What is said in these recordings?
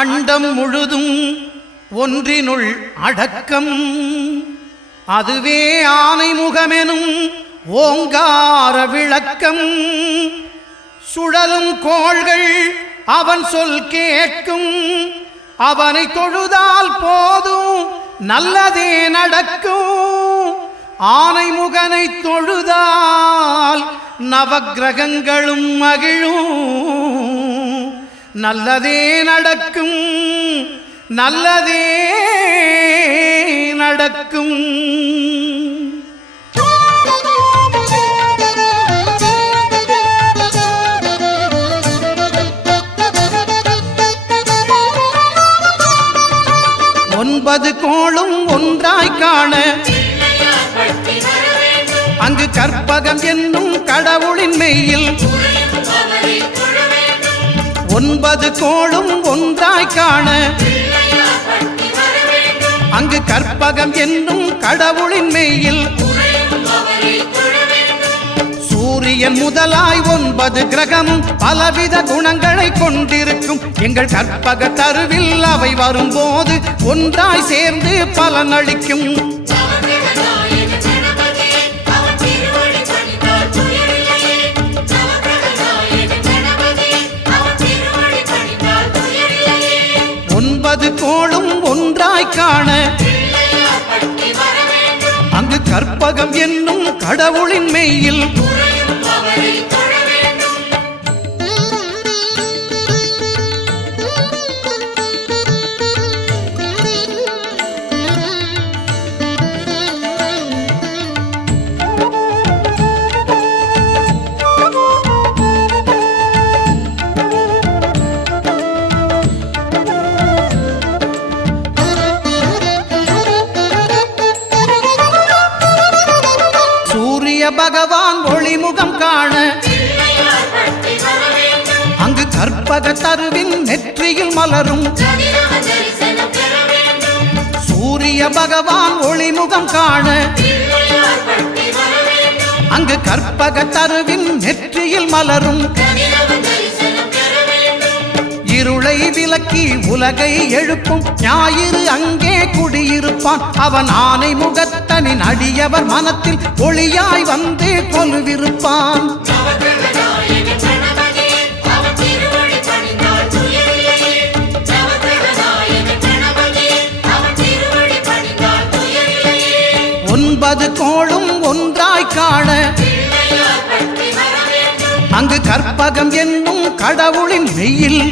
அண்டம் முழுதும் ஒன்றினுள் அடக்கம். அதுவே ஆனைமுகமெனும் ஓங்கார விளக்கம். சுழலும் கோள்கள் அவன் சொல் கேட்கும். அவனை தொழுதால் போதும் நல்லதே நடக்கும். ஆனைமுகனை தொழுதால் நவக்கிரகங்களும் மகிழும். நல்லதே நடக்கும், நல்லதே நடக்கும். ஒன்பது கோளும் ஒன்றாய் காண அங்கு கற்பகம் என்னும் கடவுளின் மெய்யில். ஒன்பது கோளும் ஒன்றாய் காண அங்கு கற்பகம் என்னும் கடவுளின் மெய்யில். சூரியன் முதலாய் 9 கிரகமும் பலவித குணங்களை கொண்டிருக்கும். எங்கள் கற்பக தருவில் அவை வரும்போது ஒன்றாய் சேர்ந்து பலனளிக்கும். கோளும் ஒன்றாய் காண அங்கு கற்பகம் என்னும் கடவுளின் மெய்யில். பகவான் ஒளிமுகம் காண அங்கு கற்பக தருவின் நெற்றியில் மலரும். சூரிய பகவான் ஒளிமுகம் காண அங்கு கற்பக தருவின் நெற்றியில் மலரும். இருளை விலக்கி உலகை எழுப்பும் ஞாயிறு அங்கே குடியிருப்பான். அவன் ஆனை முகத்தனின் அடியவர் மனத்தில் ஒளியாய் வந்து கொலுவிருப்பான். ஒன்பது கோளும் ஒன்றாய் காண அங்கு கற்பகம் என்னும் கடவுளின் மெய்யில்.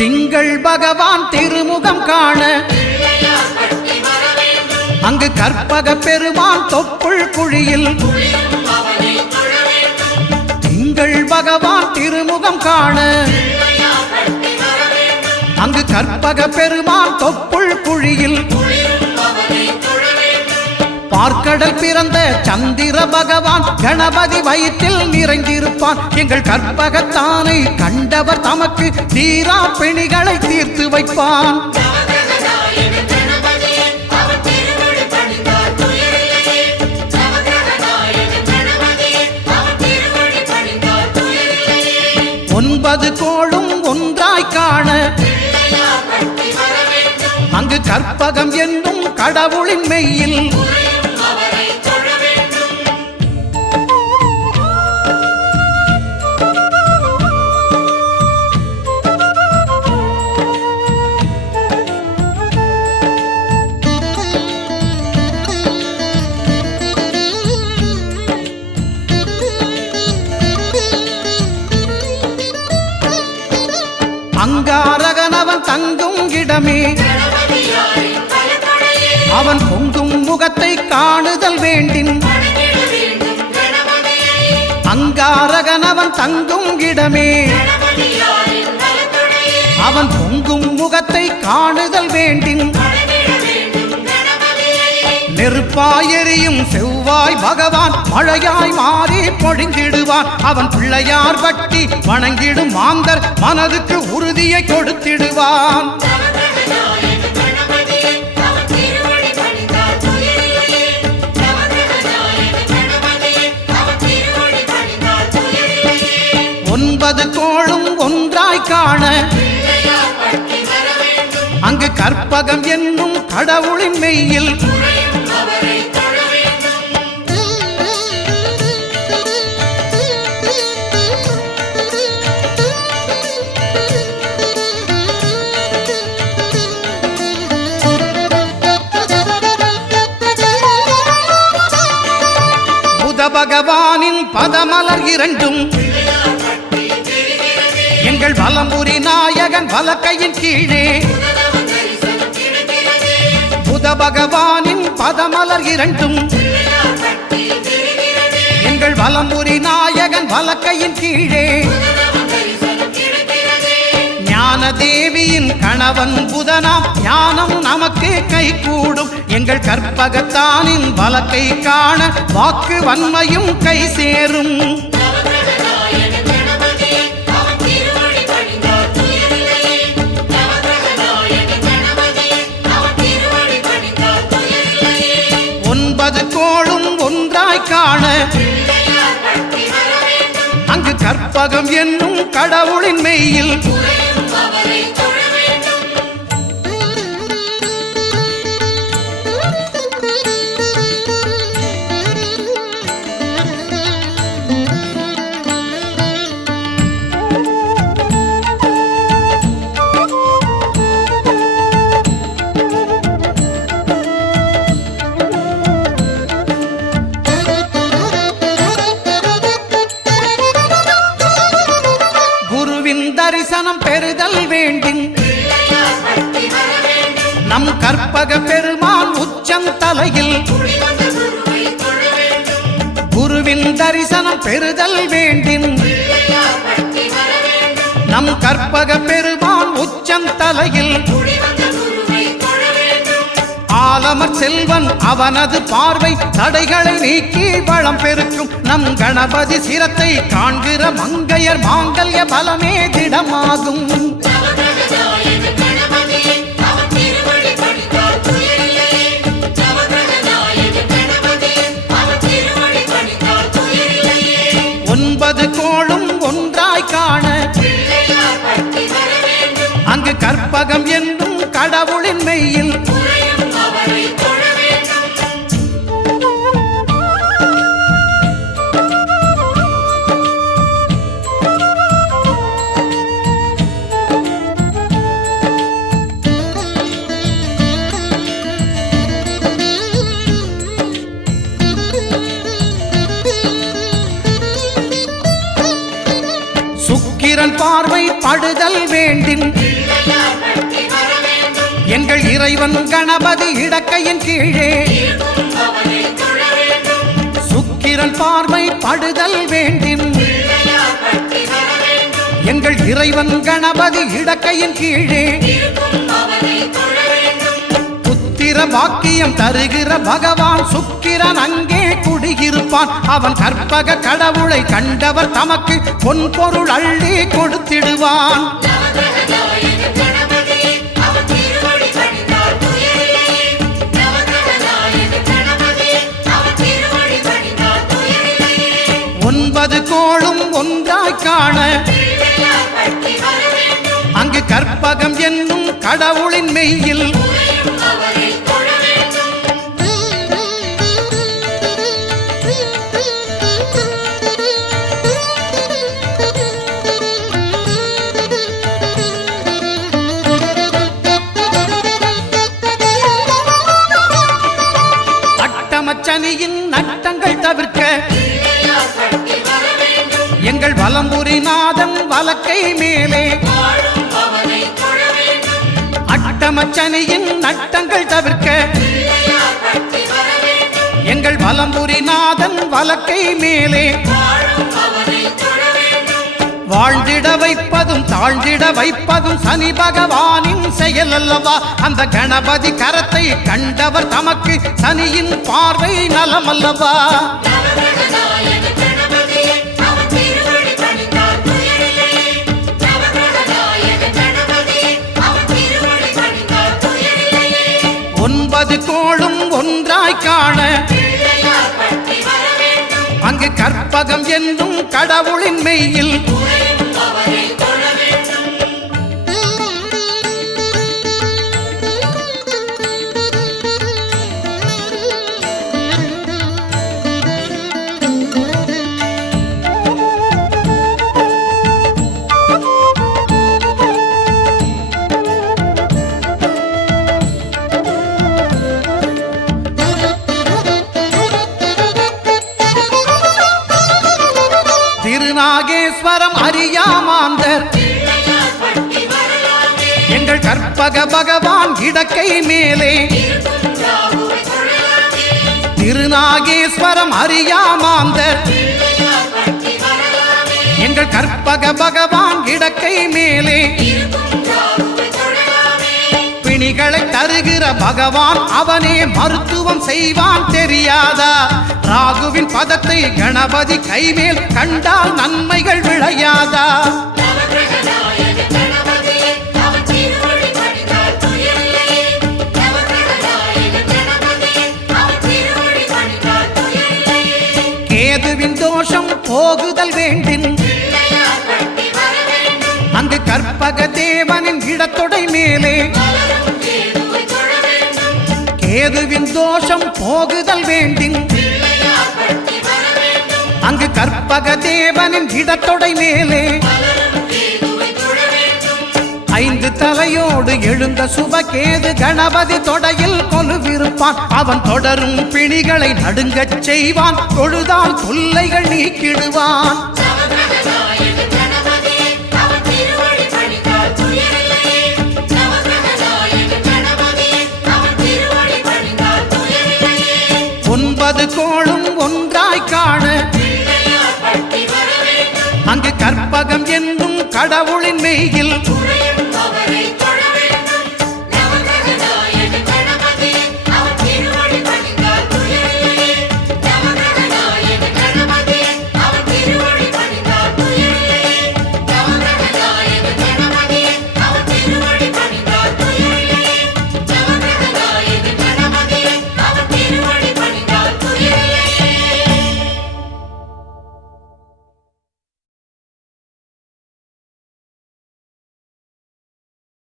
திங்கள் பகவான் திருமுகம் காண அங்கு கற்பக பெருமான் தொப்புள் குழியில். திங்கள் பகவான் திருமுகம் காண அங்கு கற்பக பெருமான் தொப்புள் குழியில். பார்க்கடல் பிறந்த சந்திர பகவான் கணபதி வயிற்றில் நிறைந்திருப்பான். எங்கள் கற்பகத்தானை கண்டவர் தமக்கு தீரா பிணிகளை தீர்த்து வைப்பான். ஒன்பது கோளும் ஒன்றாய் காண அங்கு கற்பகம் என்னும் கடவுளின் மெய்யில். அங்காரகனவன் தங்கும் இடமே அவன் பொங்கும் முகத்தை காணுதல் வேண்டின். அங்காரகனவன் தங்கும் இடமே அவன் பொங்கும் முகத்தை காணுதல் வேண்டின். நெருப்பாயெறியும் செவ்வாய் பகவான் மழையாய் மாறி பொழிந்திடுவான். அவன் பிள்ளையார் பட்டி வணங்கிடும் மாந்தர் மனதுக்கு உறுதியை கொடுத்திடுவான். ஒன்பது கோளும் ஒன்றாய் காண அங்கு கற்பகம் என்னும் கடவுளின் மெய்யில் புத பகவானின் பதமலர் இரண்டும் எங்கள் வலம்புரி நாயகன் வலக்கையின் கீழே புத பகவானின் பதமலர் இரண்டும் எங்கள் வலம்புரி நாயகன் வலக்கையின் கீழே ஞான தேவியின் கணவன் புதனாம் ஞானம் நமக்கு கைகூடும். எங்கள் கற்பகத்தானின் வலக்கை காண வாக்கு வன்மையும் கை சேரும். ஒன்பது கோளும் ஒன்றாய் காண அங்கு கற்பகம் என்னும் கடவுளின் மெய்யில் தரிசனம் பெறுதல் வேண்டின் நம் கற்பக பெருமான் உச்சந்தலையில் குருவின் தரிசனம் பெறுதல் வேண்டின் நம் கற்பக பெருமான் உச்சந்தலையில் ஆலமர் செல்வன் அவனது பார்வை தடைகளை நீக்கி வளம் பெருக்கும். நம் கணபதி சிரத்தை காண்கிற மங்கையர் மாங்கல்ய பலமே திடமாகும். ஒன்பது கோளும் ஒன்றாய் காண அங்கு கற்பகம் என்னும் கடவுளின் மெய்யில் சுக்கிரன் பார்வை படுதல் வேண்டின் எங்கள் இறைவன் கணபதி இடக்கையின் கீழே சுக்கிரன் பார்வை படுதல் வேண்டின் எங்கள் இறைவன் கணபதி இடக்கையின் கீழே புத்திர வாக்கியம் தருகிற பகவான் சுக்கிரன் அங்கே குடியிருப்பான். அவன் கற்பக கடவுளை கண்டவர் தமக்கு பொன் பொருள் அள்ளி கொடுத்திடுவான். ஒன்பது கோளும் ஒன்றாய் காண அங்கு கற்பகம் என்னும் கடவுளின் மெய்யில் அட்டமச்சனியின் நட்டங்கள் தவிர்க்க எங்கள் வலம்புரி நாதன் வலக்கை மேலே அட்டமச்சனியின் நட்டங்கள் தவிர்க்க எங்கள் வலம்புரி நாதன் வலக்கை மேலே வாழ்ந்திட வைப்பதும் தாழ்ந்திட வைப்பதும் சனி பகவானின் செயல் அல்லவா? அந்த கணபதி கரத்தை கண்டவர் தமக்கு சனியின் பார்வை நலம் அல்லவா? ஒன்பது கோளும் ஒன்றாய் காண அங்கு கற்பகம் என்னும் கடவுளின் மெய்யில் திருநாகேஸ்வரம் அறியாமாந்தர் எங்கள் கற்பக பகவான் இடக்கை மேலே திருநாகேஸ்வரம் அறியாமாந்தர் எங்கள் கற்பக பகவான் இடக்கை மேலே பிணிகளை தருகிற பகவான் அவனே மருத்துவம் செய்வான் தெரியாதா? ராகுவின் பதத்தை கணபதி கைமேல் கண்டால் நன்மைகள் விளையாதா? கேதுவின் தோஷம் போகுதல் வேண்டின் அங்கு கற்பக தேவனின் இடத்தொடை மேலே கேதுவின் தோஷம் போகுதல் வேண்டின் அங்கு கற்பக தேவனின் இடத்தொடை மேலே ஐந்து தலையோடு எழுந்த சுபகேது கணபதி தொடையில் கொலுவிருப்பான். அவன் தொடரும் பிணிகளை நடுங்கச் செய்வான். தொழுதால் தொல்லைகள் நீக்கிடுவான். ஒன்பது கோளும் ஒன்றாய் காண அங்கு கற்பகம் என்னும் கடவுளின் மெய்யில்